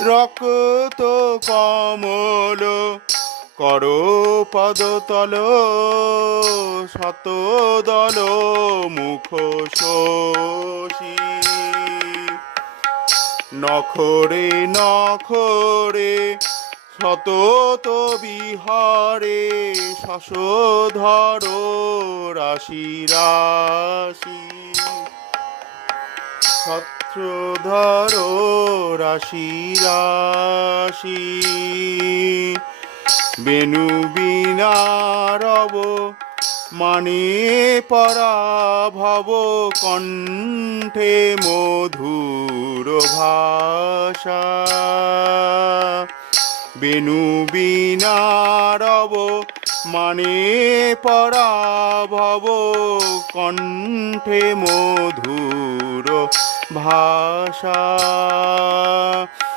রক্ত কমল কর পদতল শতদল মুখ শোষী নখরে নখরে সতত বিহারে শশধর রাশি রাশি ছত্রধর রাশি রাশি বেণু বীণারব মানে পরাভব কণ্ঠে মধুর ভাষা বেণু বীণারব মানে পরাভব কণ্ঠে মধুর ভাষা